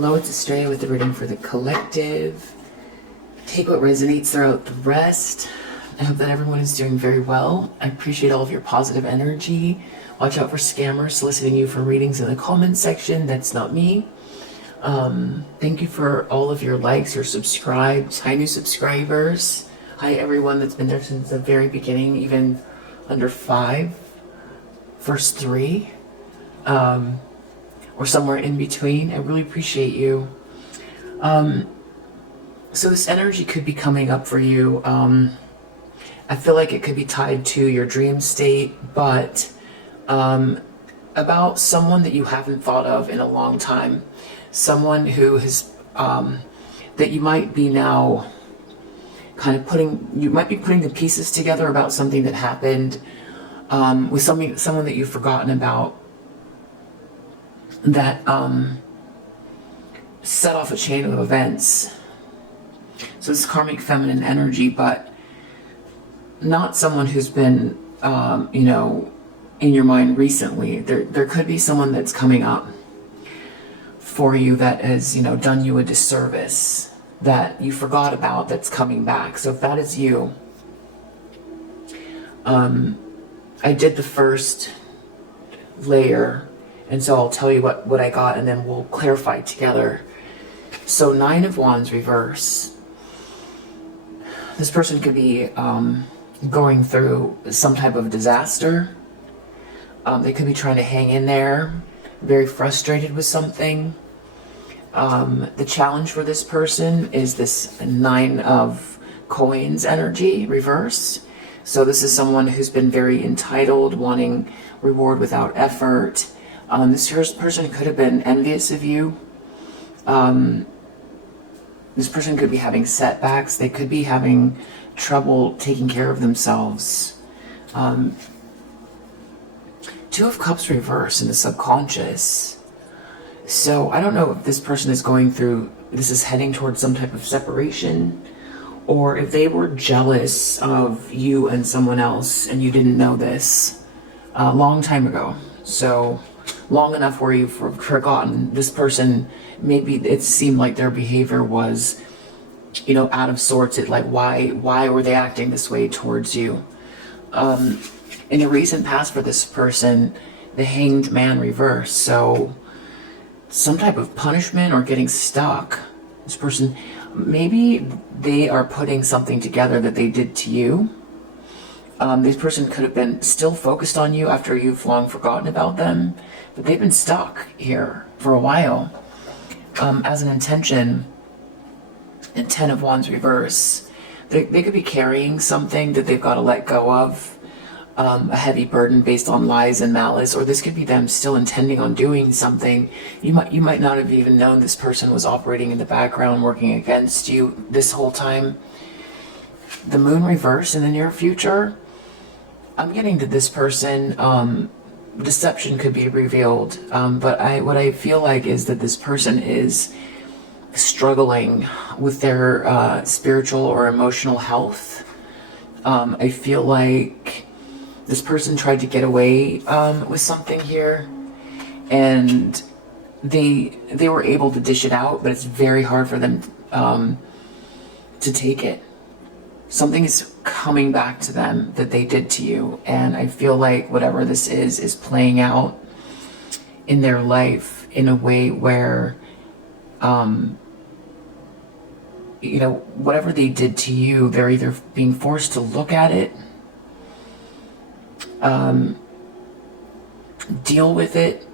Hello, it's Estrella with the reading for the collective. Take what resonates, throw out the rest. I hope that everyone is doing very well. I appreciate all of your positive energy. Watch out for scammers soliciting you for readings in the comment section. That's not me. Thank you for all of your likes, your subscribes. Hi, new subscribers. Hi, everyone that's been there since the very beginning, even under 5, first 3. Or somewhere in between. I really appreciate you. So this energy could be coming up for you. I feel like it could be tied to your dream state, but about someone that you haven't thought of in a long time. Someone who has, that you might be now kind of you might be putting the pieces together about something that happened with someone that you've forgotten about, that set off a chain of events. So it's karmic feminine energy, but not someone who's been, in your mind recently. There could be someone that's coming up for you that has, done you a disservice, that you forgot about, that's coming back. So if that is you, I did the first layer, and so I'll tell you what I got, and then we'll clarify together. So 9 of Wands reverse. This person could be going through some type of disaster. They could be trying to hang in there, very frustrated with something. The challenge for this person is this 9 of coins energy reverse. So this is someone who's been very entitled, wanting reward without effort. This person could have been envious of you. This person could be having setbacks. They could be having trouble taking care of themselves. 2 of Cups reverse in the subconscious. So I don't know if this person is going through, this is heading towards some type of separation, or if they were jealous of you and someone else and you didn't know this a long time ago. So long enough where you've forgotten this person. Maybe it seemed like their behavior was, out of sorts. It like, why were they acting this way towards you? In the recent past for this person, the Hanged Man reverse. So some type of punishment or getting stuck. This person, maybe they are putting something together that they did to you. This person could have been still focused on you after you've long forgotten about them, but they've been stuck here for a while. As an intention, and 10 of Wands reverse, they could be carrying something that they've got to let go of, a heavy burden based on lies and malice, or this could be them still intending on doing something. You might not have even known this person was operating in the background, working against you this whole time. The Moon reverse in the near future. I'm getting to this person, deception could be revealed, but what I feel like is that this person is struggling with their spiritual or emotional health. I feel like this person tried to get away with something here, and they were able to dish it out, but it's very hard for them to take it. Something is coming back to them that they did to you, and I feel like whatever this is playing out in their life in a way where whatever they did to you, they're either being forced to look at it, deal with it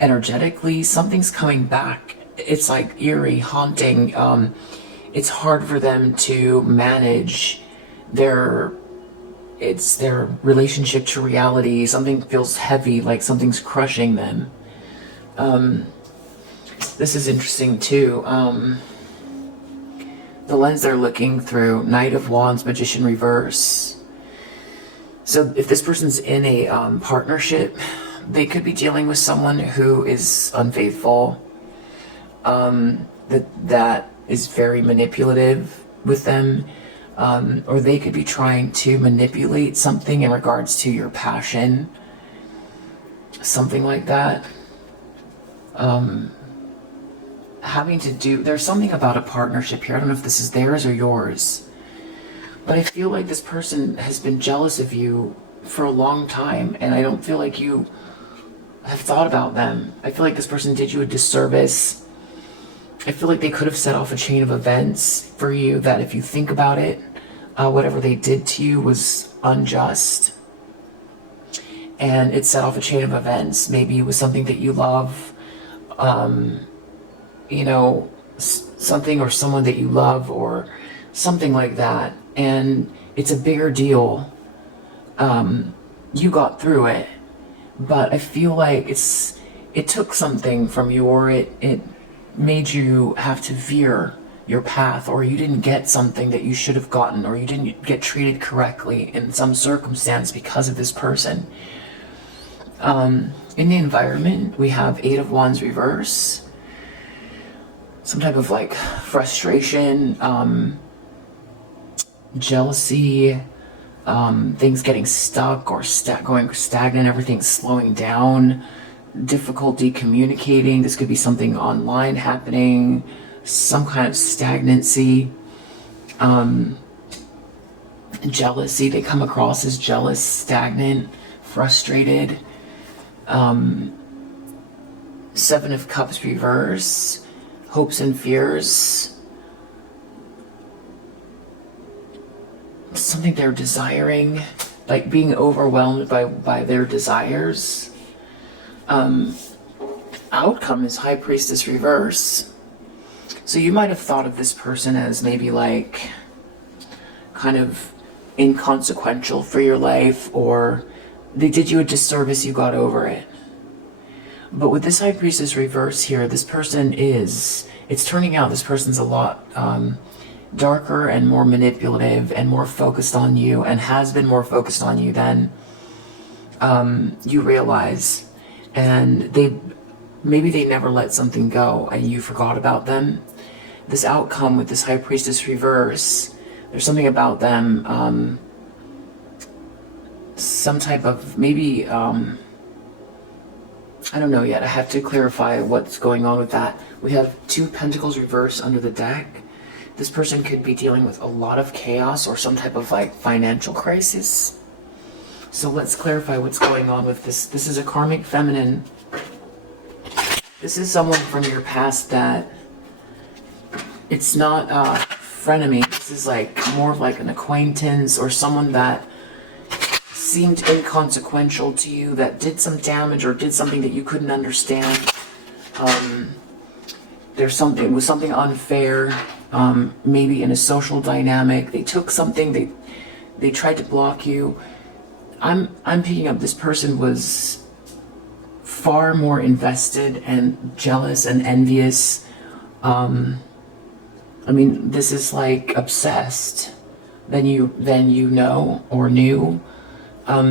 energetically. Something's coming back. It's like eerie, haunting. It's hard for them to manage their relationship to reality. Something feels heavy, like something's crushing them. This is interesting too. The lens they're looking through, Knight of Wands, Magician reverse. So if this person's in a partnership, they could be dealing with someone who is unfaithful, that is very manipulative with them, or they could be trying to manipulate something in regards to your passion, something like that. having to do, there's something about a partnership here. I don't know if this is theirs or yours, but I feel like this person has been jealous of you for a long time, and I don't feel like you have thought about them. I feel like this person did you a disservice. I feel like they could have set off a chain of events for you that, if you think about it, whatever they did to you was unjust. And it set off a chain of events. Maybe it was something that you love, you know, something or someone that you love or something like that. And it's a bigger deal. You got through it. But I feel like it took something from you, or it made you have to veer your path, or you didn't get something that you should have gotten, or you didn't get treated correctly in some circumstance because of this person. In the environment, we have 8 of Wands reverse. Some type of like frustration, jealousy, things getting stuck or going stagnant, everything slowing down, difficulty communicating. This could be something online happening, some kind of stagnancy, jealousy. They come across as jealous, stagnant, frustrated. 7 of Cups reverse, hopes and fears. Something they're desiring, like being overwhelmed by their desires. Outcome is High Priestess reverse. So you might have thought of this person as maybe like kind of inconsequential for your life, or they did you a disservice, you got over it. But with this High Priestess reverse here, this person it's turning out this person's a lot darker and more manipulative and more focused on you, and has been more focused on you than you realize. And maybe they never let something go and you forgot about them. This outcome with this High Priestess reverse, there's something about them, some type of maybe I don't know yet. I have to clarify what's going on with that. We have 2 Pentacles reverse under the deck. This person could be dealing with a lot of chaos or some type of like financial crisis. So let's clarify what's going on with this. This is a karmic feminine. This is someone from your past that it's not a frenemy. This is like more of like an acquaintance, or someone that seemed inconsequential to you, that did some damage or did something that you couldn't understand. It was something unfair. Maybe in a social dynamic, they took something, they tried to block you. I'm picking up this person was far more invested and jealous and envious. I mean, this is like obsessed than you know or knew.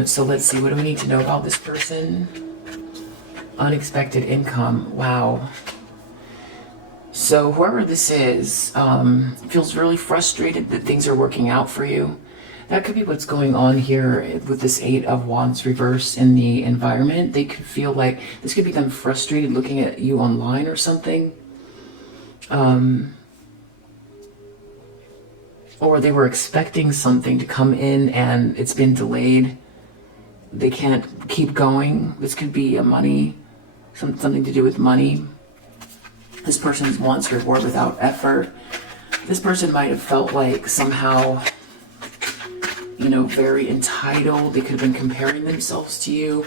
So let's see, what do we need to know about this person? Unexpected income. Wow. So whoever this is feels really frustrated that things are working out for you. That could be what's going on here with this 8 of Wands reverse in the environment. They could feel like this could be them frustrated looking at you online or something. Or they were expecting something to come in and it's been delayed. They can't keep going. This could be a money, something to do with money. This person wants reward without effort. This person might have felt like somehow, you know, very entitled. They could have been comparing themselves to you.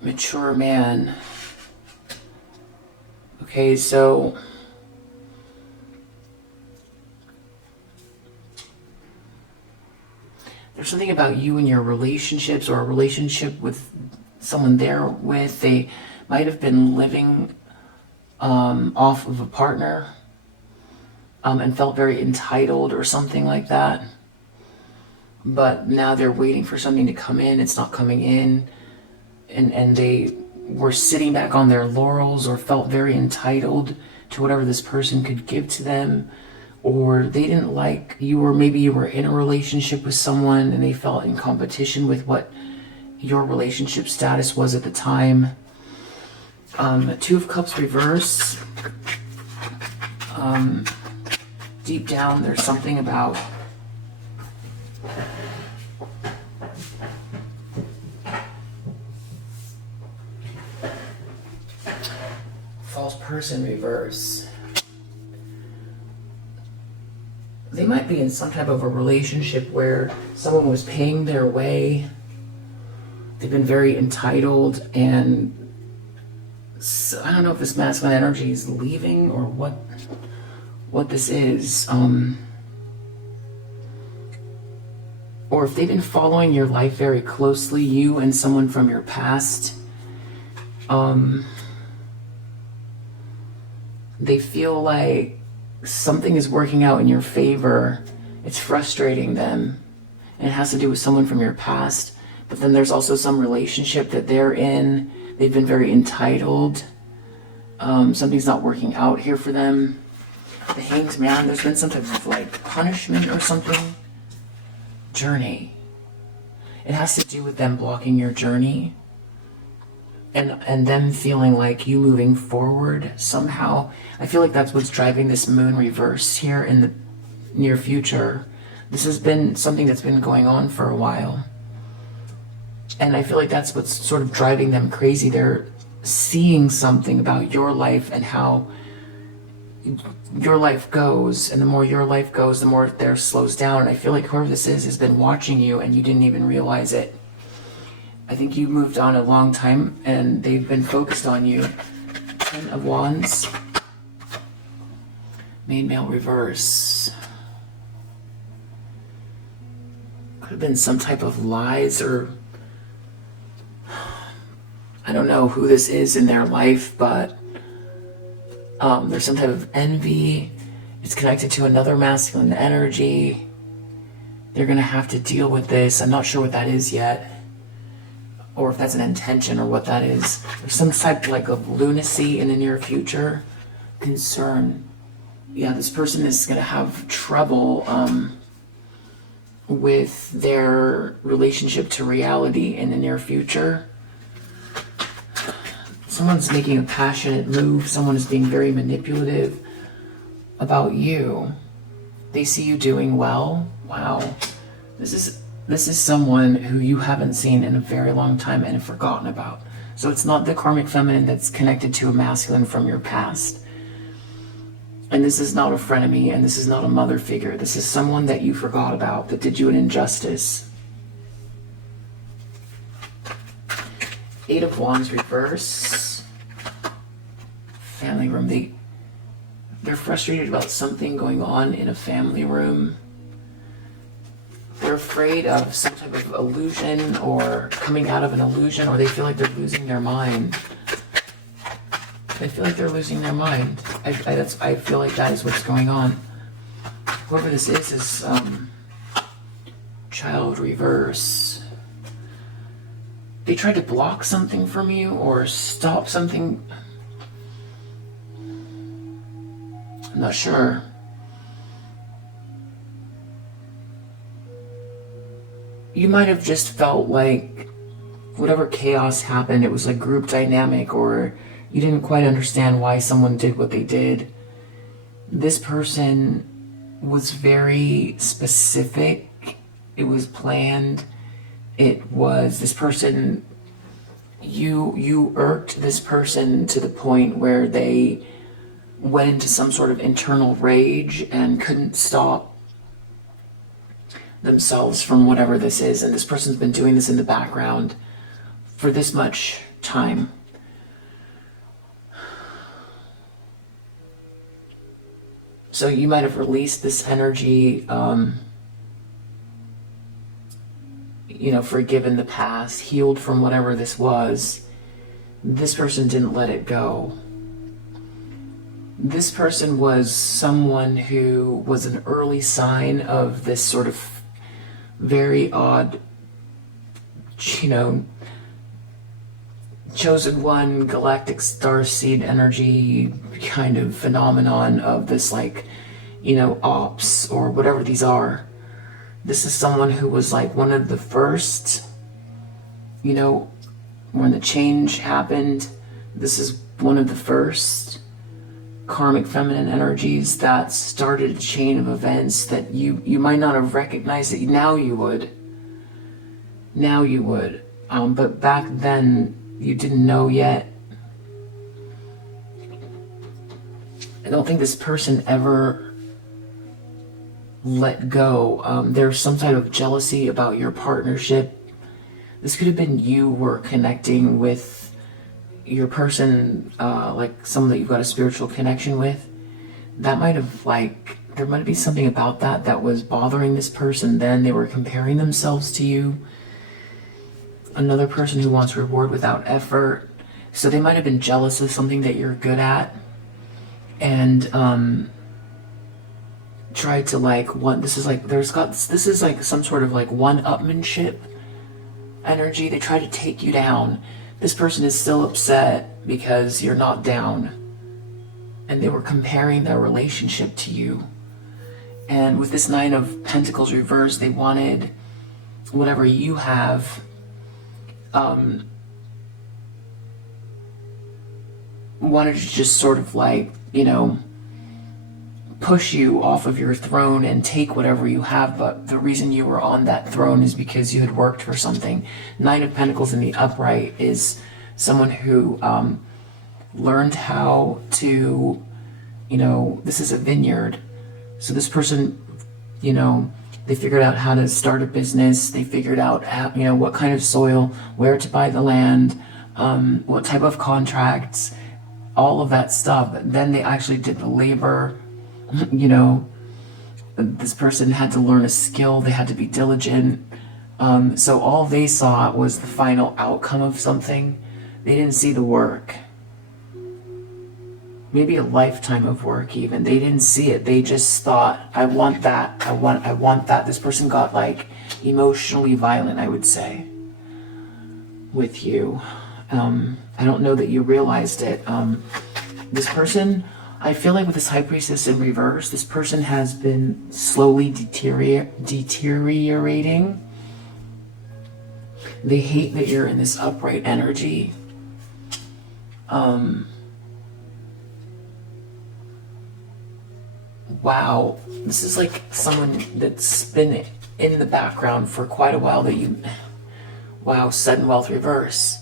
Mature man. Okay, so there's something about you and your relationships, or a relationship with someone they're with. They might have been living off of a partner and felt very entitled or something like that. But now they're waiting for something to come in. It's not coming in. And they were sitting back on their laurels, or felt very entitled to whatever this person could give to them. Or they didn't like you, or maybe you were in a relationship with someone and they felt in competition with what your relationship status was at the time. Two of Cups reverse. Deep down, there's something about false person reverse. They might be in some type of a relationship where someone was paying their way. They've been very entitled, and so I don't know if this masculine energy is leaving or what this is. Or if they've been following your life very closely, you and someone from your past, they feel like something is working out in your favor. It's frustrating them, and it has to do with someone from your past. But then there's also some relationship that they're in. They've been very entitled. Something's not working out here for them. The Hanged Man, there's been some type of like punishment or something. Journey. It has to do with them blocking your journey. And them feeling like you moving forward somehow. I feel like that's what's driving this moon reverse here in the near future. This has been something that's been going on for a while. And I feel like that's what's sort of driving them crazy. They're seeing something about your life and how your life goes. And the more your life goes, the more theirs slows down. And I feel like whoever this is has been watching you and you didn't even realize it. I think you moved on a long time and they've been focused on you. 10 of Wands. Main male reverse. Could have been some type of lies, or I don't know who this is in their life, but there's some type of envy. It's connected to another masculine energy. They're going to have to deal with this. I'm not sure what that is yet, or if that's an intention or what that is. There's some type like of lunacy in the near future. Concern. Yeah, this person is going to have trouble with their relationship to reality in the near future. Someone's making a passionate move. Someone is being very manipulative about you. They see you doing well. Wow. This is someone who you haven't seen in a very long time and have forgotten about. So it's not the karmic feminine that's connected to a masculine from your past. And this is not a frenemy, and this is not a mother figure. This is someone that you forgot about, that did you an injustice. 8 of Wands reverse. Family room. They're frustrated about something going on in a family room. They're afraid of some type of illusion or coming out of an illusion, or they feel like they're losing their mind. I feel like they're losing their mind. I feel like that is what's going on. Whoever this is child reverse. They tried to block something from you or stop something. I'm not sure. You might have just felt like whatever chaos happened, it was like group dynamic, or you didn't quite understand why someone did what they did. This person was very specific. It was planned. It was this person, you irked this person to the point where they went into some sort of internal rage and couldn't stop themselves from whatever this is. And this person's been doing this in the background for this much time. So you might have released this energy, forgiven the past, healed from whatever this was. This person didn't let it go. This person was someone who was an early sign of this sort of very odd, chosen one, galactic starseed energy kind of phenomenon of this, ops or whatever these are. This is someone who was like one of the first, when the change happened, This is one of the first karmic feminine energies that started a chain of events that you might not have recognized it. Now you would. Now you would. But back then you didn't know yet. I don't think this person ever let go. There's some type of jealousy about your partnership. This could have been you were connecting with your person, like someone that you've got a spiritual connection with. That might have, like, there might be something about that was bothering this person. Then they were comparing themselves to you. Another person who wants reward without effort. So they might have been jealous of something that you're good at, and tried to, like, this is like some sort of like one-upmanship energy. They try to take you down. This person is still upset because you're not down, and they were comparing their relationship to you. And with this Nine of Pentacles reversed, they wanted whatever you have, wanted to just sort of like, push you off of your throne and take whatever you have. But the reason you were on that throne is because you had worked for something. Nine of Pentacles in the upright is someone who learned how to, this is a vineyard. So this person, they figured out how to start a business. They figured out how, what kind of soil, where to buy the land, what type of contracts, all of that stuff. But then they actually did the labor. This person had to learn a skill. They had to be diligent. So all they saw was the final outcome of something. They didn't see the work. Maybe a lifetime of work even. They didn't see it. They just thought, I want that. I want that. This person got like emotionally violent, I would say, with you. I don't know that you realized it. This person, I feel like with this High Priestess in reverse, this person has been slowly deteriorating. They hate that you're in this upright energy. Wow, this is like someone that's been in the background for quite a while wow, sudden wealth reverse.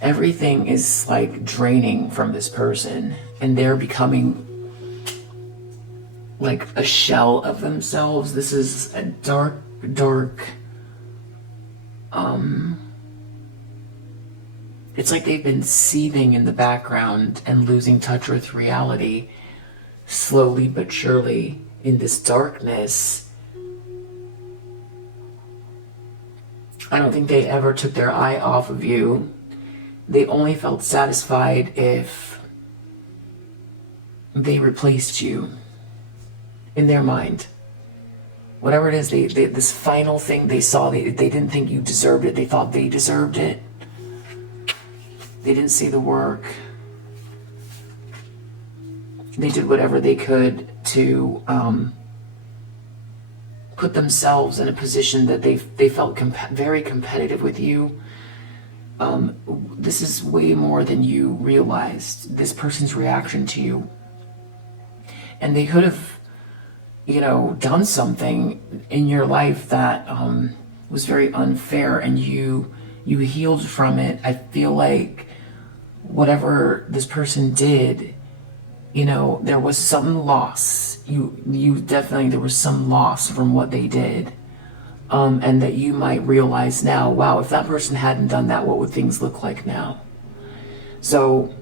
Everything is like draining from this person, and they're becoming like a shell of themselves. This is a dark, it's like they've been seething in the background and losing touch with reality, slowly but surely, in this darkness. I don't think they ever took their eye off of you. They only felt satisfied if they replaced you in their mind. Whatever it is, they this final thing they saw, they didn't think you deserved it. They thought they deserved it. They didn't see the work. They did whatever they could to put themselves in a position that they felt very competitive with you. This is way more than you realized, this person's reaction to you. And they could have, done something in your life that was very unfair, and you healed from it. I feel like whatever this person did, there was some loss. You definitely, there was some loss from what they did. And that you might realize now, wow, if that person hadn't done that, what would things look like now? So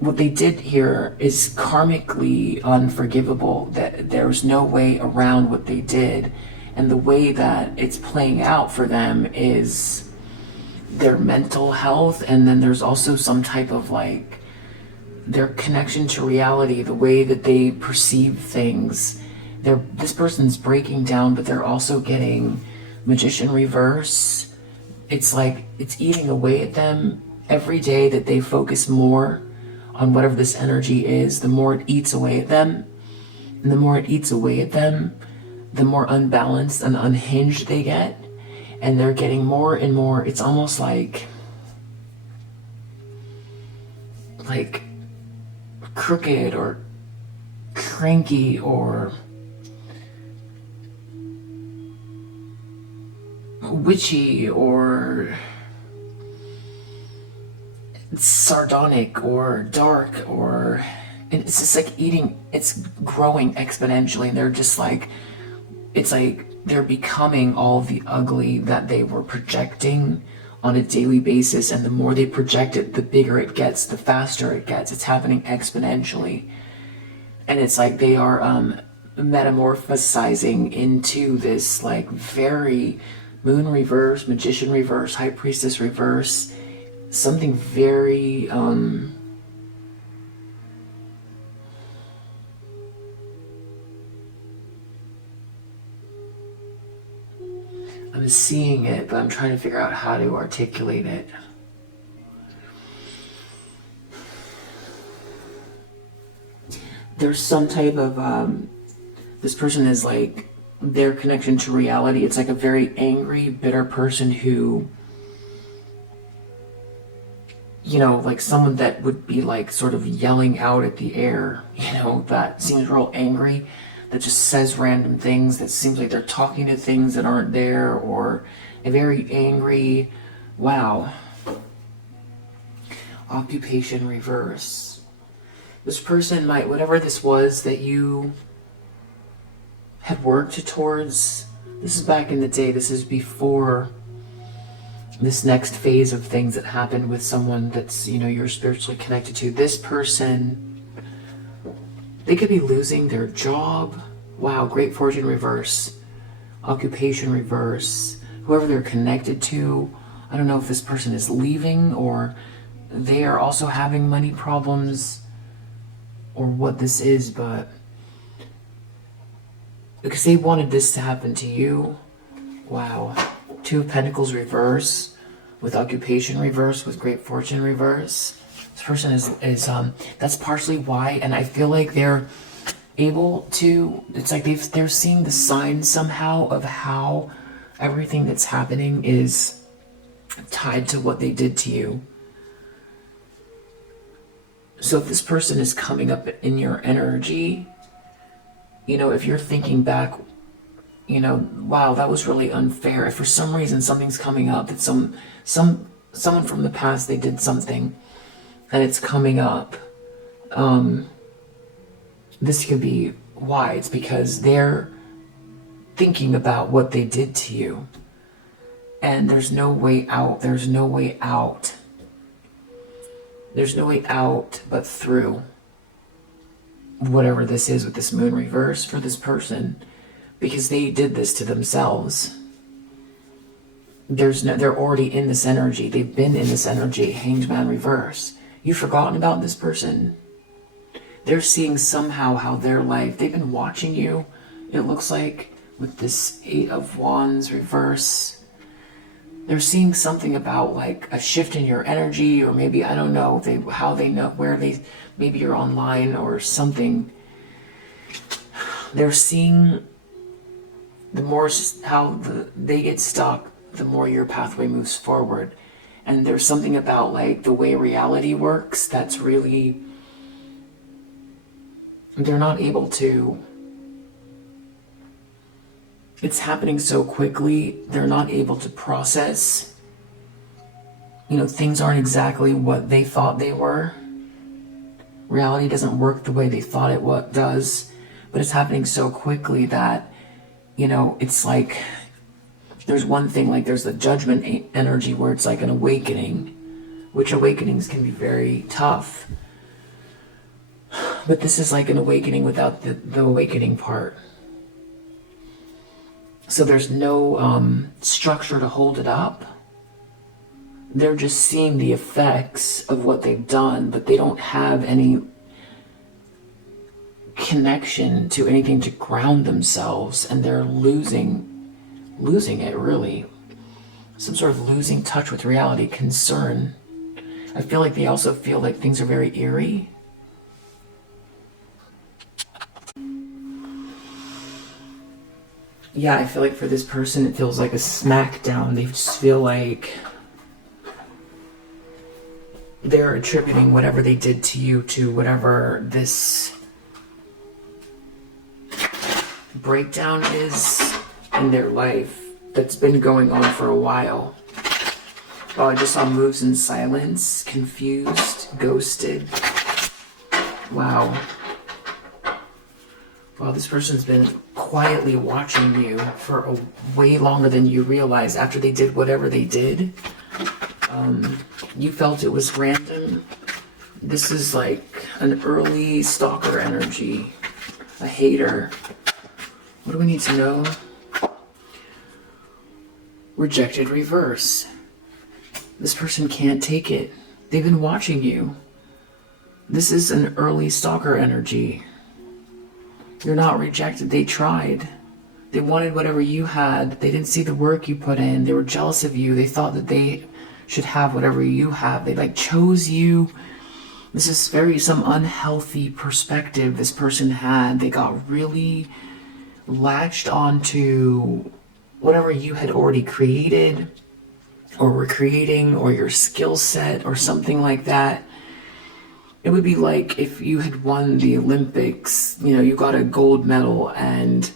what they did here is karmically unforgivable, that there's no way around what they did. And the way that it's playing out for them is their mental health, and then there's also some type of like their connection to reality, the way that they perceive things. This person's breaking down, but they're also getting Magician reverse. It's like it's eating away at them every day that they focus more on whatever this energy is. The more it eats away at them, and the more it eats away at them, the more unbalanced and unhinged they get, and they're getting more and more. It's almost like like crooked or cranky or witchy or sardonic or dark, or it's just like it's growing exponentially, and they're just like, it's like they're becoming all the ugly that they were projecting on a daily basis, and the more they project it, the bigger it gets, the faster it gets. It's happening exponentially, and it's like they are metamorphosizing into this like very moon reverse, magician reverse, high priestess reverse, something very I'm seeing it, but I'm trying to figure out how to articulate it. There's some type of this person is like, their connection to reality, it's like a very angry, bitter person who, you know, like someone that would be like sort of yelling out at the air, you know, that seems real angry, that just says random things, that seems like they're talking to things that aren't there, or a very angry, wow. Occupation reverse. This person might, whatever this was that you had worked towards, this is back in the day, this is before this next phase of things that happened with someone that's, you know, you're spiritually connected to. This person, they could be losing their job. Wow, great fortune reverse, occupation reverse, whoever they're connected to. I don't know if this person is leaving or they are also having money problems or what this is, but because they wanted this to happen to you. Wow. Two of Pentacles reverse with occupation reverse with great fortune reverse. This person is that's partially why, and I feel like they're able to, it's like they're seeing the signs somehow of how everything that's happening is tied to what they did to you. So if this person is coming up in your energy, you know, if you're thinking back, you know, wow, that was really unfair. If for some reason something's coming up, that someone from the past, they did something and it's coming up, this could be why. It's because they're thinking about what they did to you, and there's no way out. There's no way out. There's no way out but through whatever this is with this moon reverse for this person, because they did this to themselves. They're already in this energy. They've been in this energy. Hanged Man reverse. You've forgotten about this person. They're seeing somehow how their life, they've been watching you, it looks like, with this 8 of Wands reverse. They're seeing something about like a shift in your energy, or maybe, I don't know, how they know, where they, maybe you're online or something. They're seeing the more how they get stuck, the more your pathway moves forward. And there's something about like the way reality works that's really, they're not able to, it's happening so quickly, they're not able to process, you know, things aren't exactly what they thought they were. Reality doesn't work the way they thought it does, but it's happening so quickly that, you know, it's like, there's one thing, like there's the judgment energy where it's like an awakening, which awakenings can be very tough. But this is like an awakening without the awakening part. So there's no structure to hold it up. They're just seeing the effects of what they've done, but they don't have any connection to anything to ground themselves, and they're losing it, really. Some sort of losing touch with reality, concern. I feel like they also feel like things are very eerie. Yeah, I feel like for this person, it feels like a smackdown. They just feel like they're attributing whatever they did to you to whatever this breakdown is in their life that's been going on for a while. Oh, I just saw moves in silence, confused, ghosted. Wow. Wow, this person's been quietly watching you for a way longer than you realize. After they did whatever they did, you felt it was random. This is like an early stalker energy, a hater. What do we need to know? Rejected reverse. This person can't take it. They've been watching you. This is an early stalker energy. You're not rejected. They tried. They wanted whatever you had. They didn't see the work you put in. They were jealous of you. They thought that they should have whatever you have. They like chose you. This is some unhealthy perspective this person had. They got really latched onto whatever you had already created or were creating, or your skill set or something like that. It would be like if you had won the Olympics, you got a gold medal, and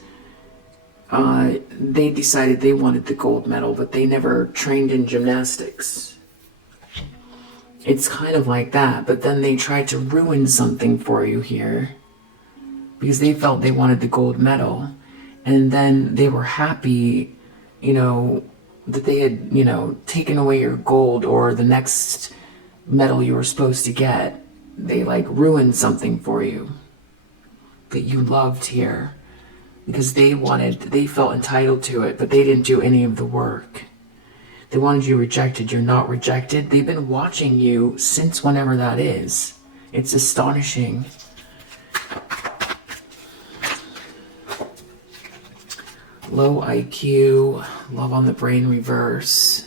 they decided they wanted the gold medal, but they never trained in gymnastics. It's kind of like that, but then they tried to ruin something for you here because they felt they wanted the gold medal, and then they were happy, that they had, taken away your gold or the next medal you were supposed to get. They like ruined something for you that you loved here because they felt entitled to it, but they didn't do any of the work. They wanted you rejected. You're not rejected. They've been watching you since whenever that is. It's astonishing. Low IQ, love on the brain reverse.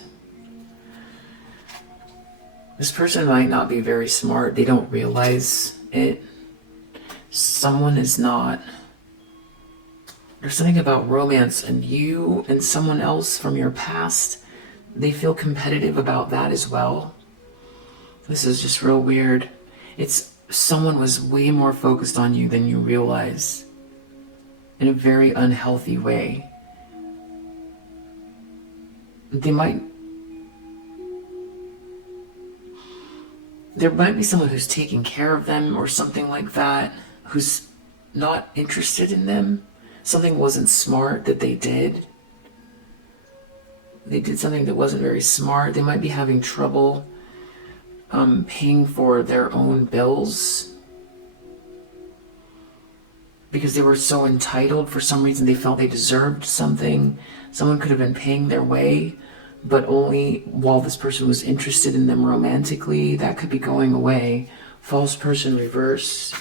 This person might not be very smart. They don't realize it. Someone is not. There's something about romance, and you and someone else from your past, they feel competitive about that as well. This is just real weird. It's someone was way more focused on you than you realize in a very unhealthy way. There might be someone who's taking care of them or something like that, who's not interested in them. Something wasn't smart that they did. They did something that wasn't very smart. They might be having trouble paying for their own bills because they were so entitled. For some reason, they felt they deserved something. Someone could have been paying their way, but only while this person was interested in them romantically. That could be going away. False person reverse.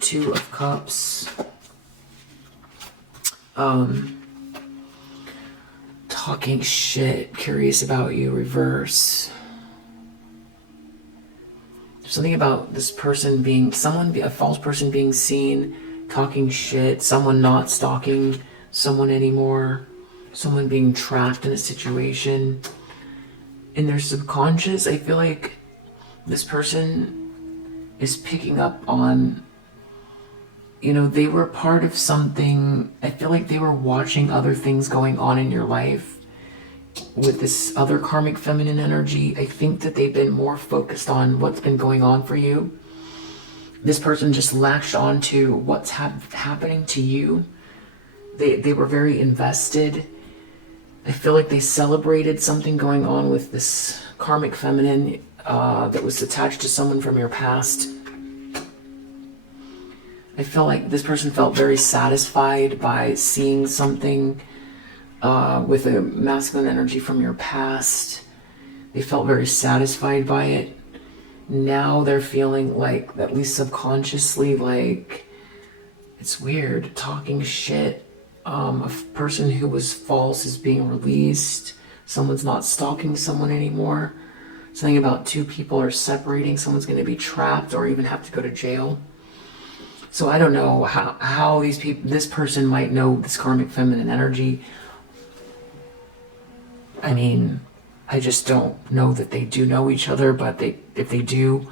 2 of Cups. Talking shit, curious about you, reverse. There's something about this person a false person being seen, talking shit, someone not stalking someone anymore, someone being trapped in a situation. In their subconscious, I feel like this person is picking up on, they were part of something. I feel like they were watching other things going on in your life with this other karmic feminine energy. I think that they've been more focused on what's been going on for you. This person just latched on to what's happening to you. They were very invested. I feel like they celebrated something going on with this karmic feminine that was attached to someone from your past. I feel like this person felt very satisfied by seeing something with a masculine energy from your past. They felt very satisfied by it. Now they're feeling like, at least subconsciously, like, it's weird, talking shit. A person who was false is being released. Someone's not stalking someone anymore. Something about 2 people are separating. Someone's going to be trapped or even have to go to jail. So I don't know how this person might know this karmic feminine energy. I mean, I just don't know that they do know each other, but if they do,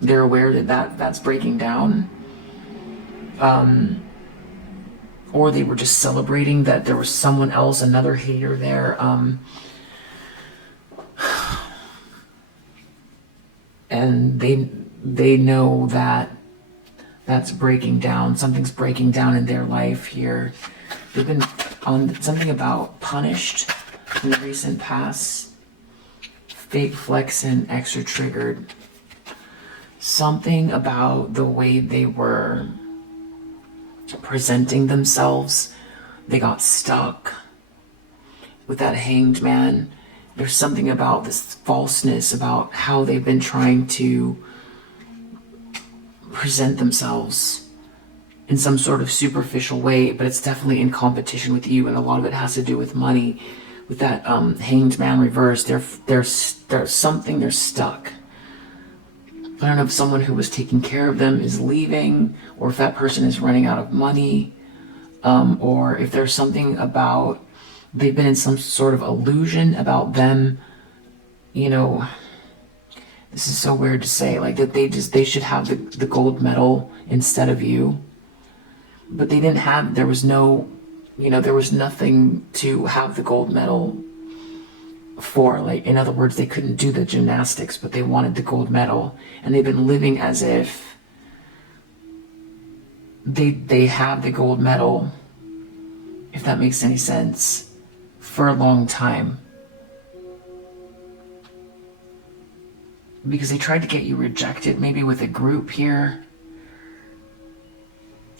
they're aware that's breaking down. Or they were just celebrating that there was someone else, another hater there. And they know that that's breaking down. Something's breaking down in their life here. They've been on something about punished in the recent past. Fake flexing, extra triggered. Something about the way they were presenting themselves. They got stuck with that hanged man. There's something about this falseness about how they've been trying to present themselves in some sort of superficial way, but it's definitely in competition with you, and a lot of it has to do with money. With that hanged man reverse, there's something, they're stuck. I don't know if someone who was taking care of them is leaving, or if that person is running out of money, or if there's something about they've been in some sort of illusion about them, you know, this is so weird to say, like that they should have the gold medal instead of you. But they didn't have, there was no, you know, there was nothing to have the gold medal for. Like, in other words, they couldn't do the gymnastics, but they wanted the gold medal. And they've been living as if they have the gold medal, if that makes any sense, for a long time. Because they tried to get you rejected, maybe with a group here.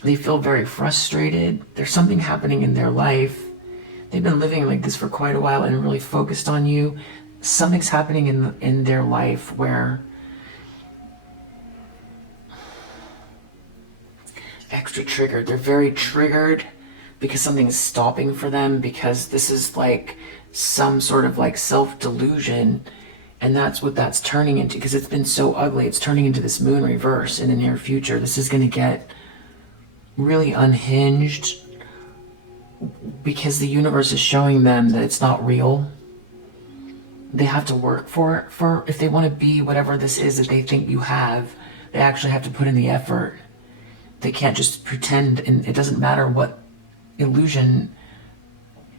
They feel very frustrated. There's something happening in their life. They've been living like this for quite a while and really focused on you. Something's happening in their life where extra triggered. They're very triggered because something is stopping for them, because this is like some sort of like self-delusion, and that's what that's turning into, because it's been so ugly. It's turning into this moon reverse in the near future. This is going to get really unhinged because the universe is showing them that it's not real. They have to work for it. For if they want to be whatever this is that they think you have, they actually have to put in the effort. They can't just pretend, and it doesn't matter what illusion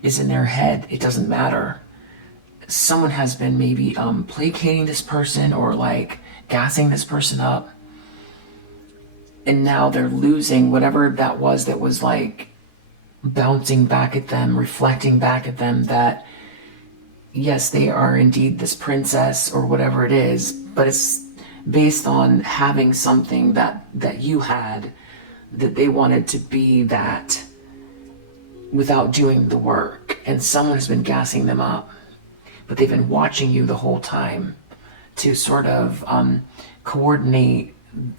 is in their head. It doesn't matter. Someone has been maybe placating this person or like gassing this person up, and now they're losing whatever that was like bouncing back at them, reflecting back at them that yes, they are indeed this princess or whatever it is, but it's based on having something that you had, that they wanted to be that without doing the work. And someone has been gassing them up, but they've been watching you the whole time to sort of coordinate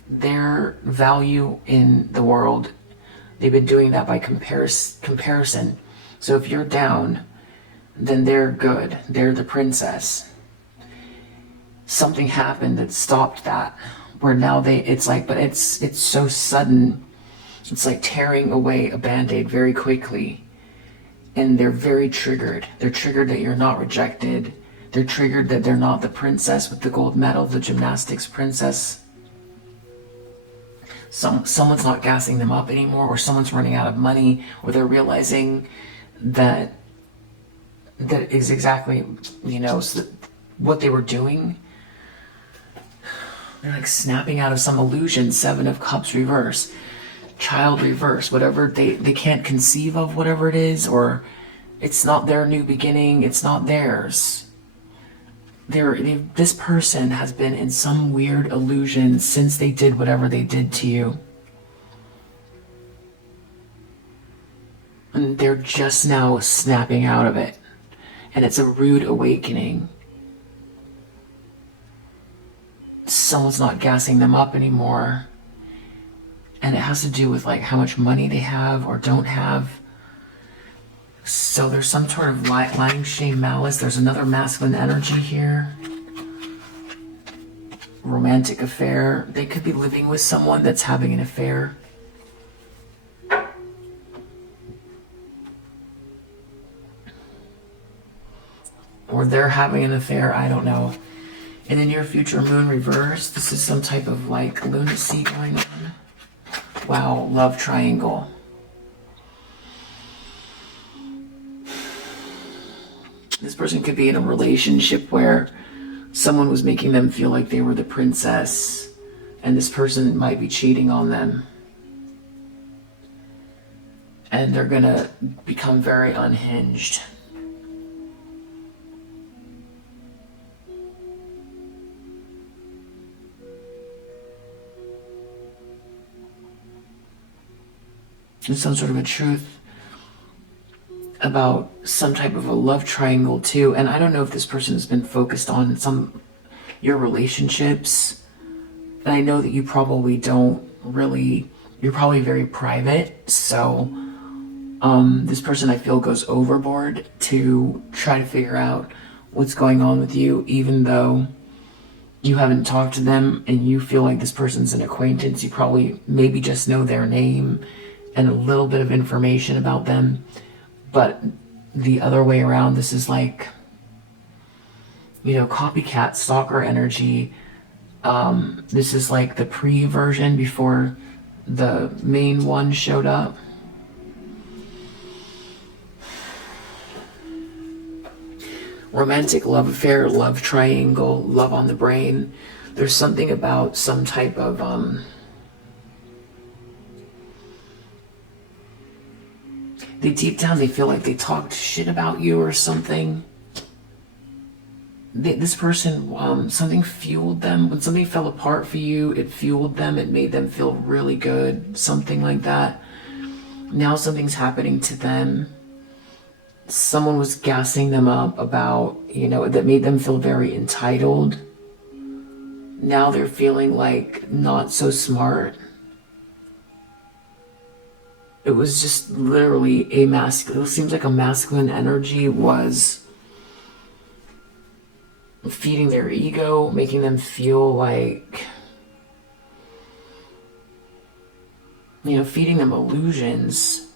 their value in the world. They've been doing that by comparison. So if you're down, then they're good. They're the princess. Something happened that stopped that, where now it's like, but it's so sudden. It's like tearing away a band-aid very quickly. And they're very triggered. They're triggered that you're not rejected. They're triggered that they're not the princess with the gold medal, the gymnastics princess. Someone's not gassing them up anymore, or someone's running out of money, or they're realizing that is exactly, so what they were doing. They're like snapping out of some illusion. 7 of Cups reverse, child reverse, whatever they can't conceive of, whatever it is, or it's not their new beginning, it's not theirs. This person has been in some weird illusion since they did whatever they did to you. And they're just now snapping out of it. And it's a rude awakening. Someone's not gassing them up anymore. And it has to do with like how much money they have or don't have. So there's some sort of lying, shame, malice. There's another masculine energy here. Romantic affair. They could be living with someone that's having an affair. Or they're having an affair, I don't know. In the near future, moon reverse. This is some type of like lunacy going on. Wow, love triangle. This person could be in a relationship where someone was making them feel like they were the princess, and this person might be cheating on them. And they're gonna become very unhinged. There's some sort of a truth about some type of a love triangle too. And I don't know if this person has been focused on your relationships. And I know that you probably don't really, you're probably very private. So this person, I feel, goes overboard to try to figure out what's going on with you, even though you haven't talked to them and you feel like this person's an acquaintance. You probably maybe just know their name and a little bit of information about them. But the other way around, this is like, you know, copycat stalker energy. This is like the pre-version before the main one showed up. Romantic love affair, love triangle, love on the brain. There's something about some type of they deep down, they feel like they talked shit about you or something. This person, something fueled them. When something fell apart for you, it fueled them. It made them feel really good. Something like that. Now something's happening to them. Someone was gassing them up about, you know, that made them feel very entitled. Now they're feeling like not so smart. It was just literally it seems like a masculine energy was feeding their ego, making them feel like, you know, feeding them illusions.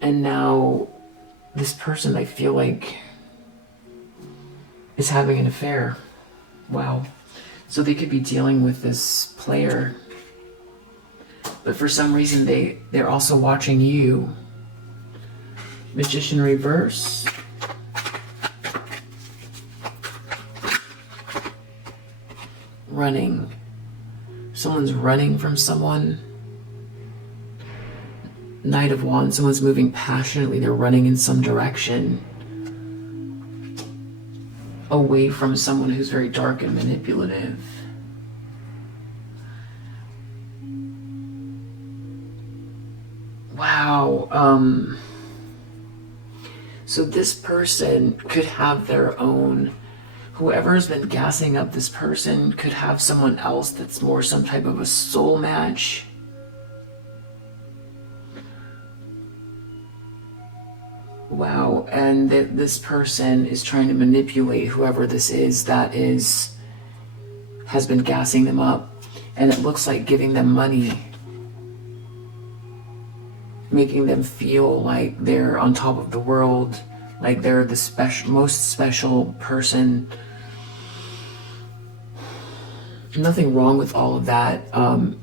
And now this person, I feel like, is having an affair. Wow. So they could be dealing with this player. But for some reason, they're also watching you. Magician reverse. Running. Someone's running from someone. Knight of Wands. Someone's moving passionately. They're running in some direction. Away from someone who's very dark and manipulative. Wow. So this person could have their own, whoever's been gassing up this person could have someone else that's more some type of a soul match. Wow. And that this person is trying to manipulate whoever this is that has been gassing them up. And it looks like giving them money, making them feel like they're on top of the world, like they're the most special person. Nothing wrong with all of that.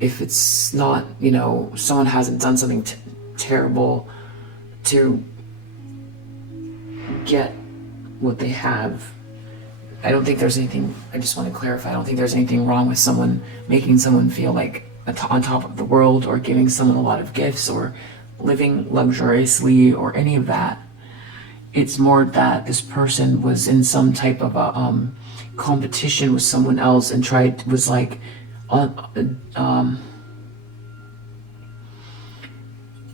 If it's not, you know, someone hasn't done something terrible to get what they have. I don't think there's anything, I just want to clarify, I don't think there's anything wrong with someone making someone feel like on top of the world, or giving someone a lot of gifts, or living luxuriously, or any of that. It's more that this person was in some type of a competition with someone else and was like on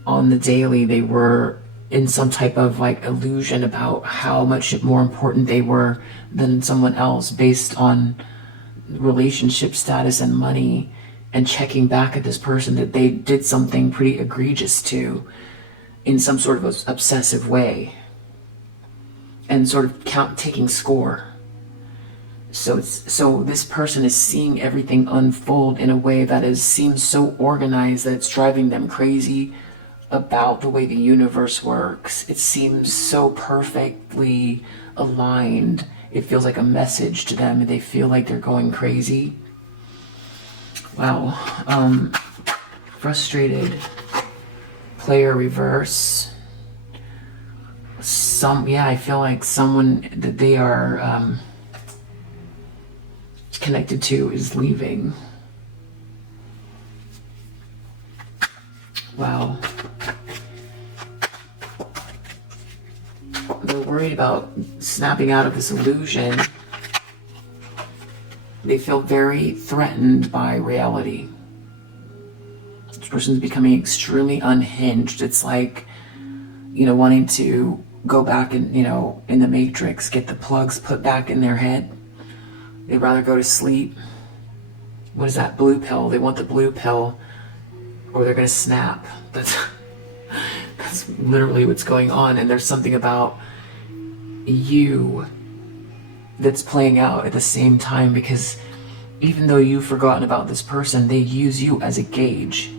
the daily, they were in some type of like illusion about how much more important they were than someone else based on relationship status and money, and checking back at this person that they did something pretty egregious to in some sort of obsessive way, and sort of taking score. So this person is seeing everything unfold in a way that seems so organized that it's driving them crazy about the way the universe works. It seems so perfectly aligned. It feels like a message to them and they feel like they're going crazy. Wow. Frustrated player reverse. I feel like someone that they are connected to is leaving. Wow. They're worried about snapping out of this illusion. They feel very threatened by reality. This person's becoming extremely unhinged. It's like, wanting to go back and, in the Matrix, get the plugs put back in their head. They'd rather go to sleep. What is that? Blue pill. They want the blue pill or they're going to snap. That's literally what's going on. And there's something about you that's playing out at the same time, because even though you've forgotten about this person, they use you as a gauge.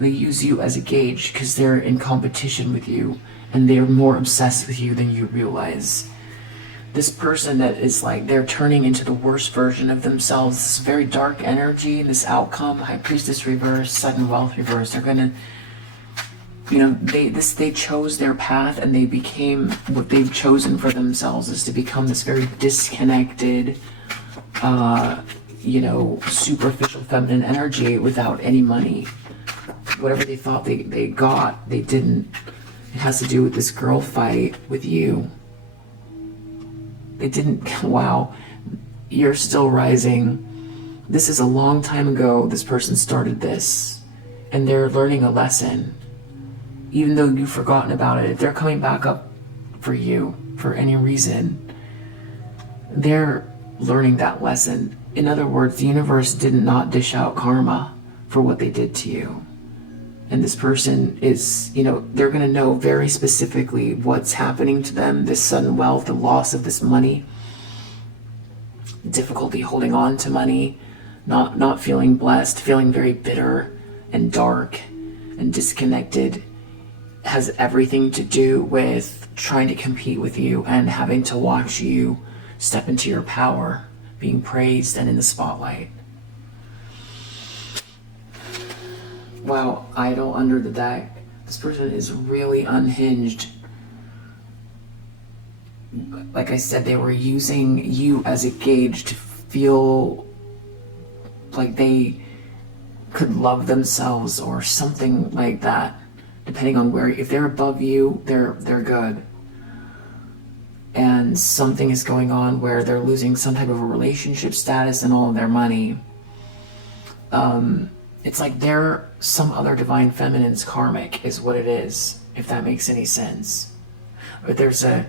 They use you as a gauge because they're in competition with you and they're more obsessed with you than you realize. This person that is like, they're turning into the worst version of themselves, this very dark energy, this outcome, High Priestess reverse, Sudden Wealth reverse, they're gonna, they chose their path and they became what they've chosen for themselves, is to become this very disconnected, superficial feminine energy without any money. Whatever they thought they got, they didn't. It has to do with this girl fight with you. They didn't. Wow. You're still rising. This is a long time ago this person started this, and they're learning a lesson. Even though you've forgotten about it, if they're coming back up for you for any reason, they're learning that lesson. In other words, the universe did not dish out karma for what they did to you. And this person is, they're going to know very specifically what's happening to them, this sudden wealth, the loss of this money, difficulty holding on to money, not feeling blessed, feeling very bitter and dark and disconnected, has everything to do with trying to compete with you and having to watch you step into your power, being praised and in the spotlight. Wow, idol under the deck. This person is really unhinged. Like I said, they were using you as a gauge to feel like they could love themselves or something like that. Depending on where, if they're above you, they're good. And something is going on where they're losing some type of a relationship status and all of their money. It's like they're some other divine feminine's karmic is what it is, if that makes any sense. But there's a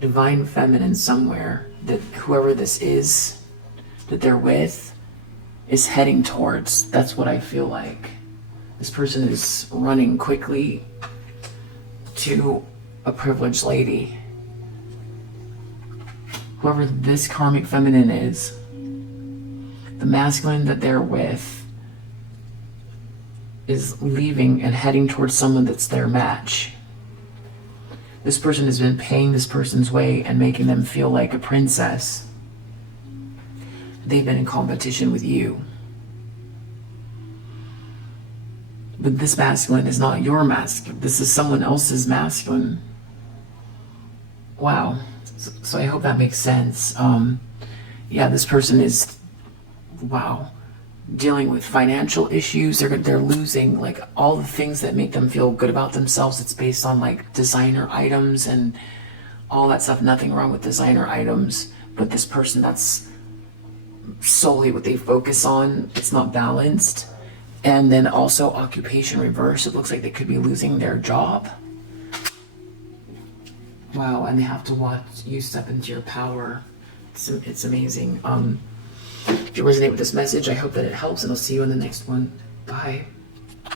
divine feminine somewhere that whoever this is that they're with is heading towards. That's what I feel like. This person is running quickly to a privileged lady. Whoever this karmic feminine is, the masculine that they're with is leaving and heading towards someone that's their match. This person has been paying this person's way and making them feel like a princess. They've been in competition with you. But this masculine is not your masculine. This is someone else's masculine. Wow. So I hope that makes sense. This person is, dealing with financial issues. They're losing like all the things that make them feel good about themselves. It's based on like designer items and all that stuff. Nothing wrong with designer items, but this person, that's solely what they focus on. It's not balanced. And then also occupation reverse. It looks like they could be losing their job. Wow, and they have to watch you step into your power. It's amazing. If you resonate with this message, I hope that it helps, and I'll see you in the next one. Bye.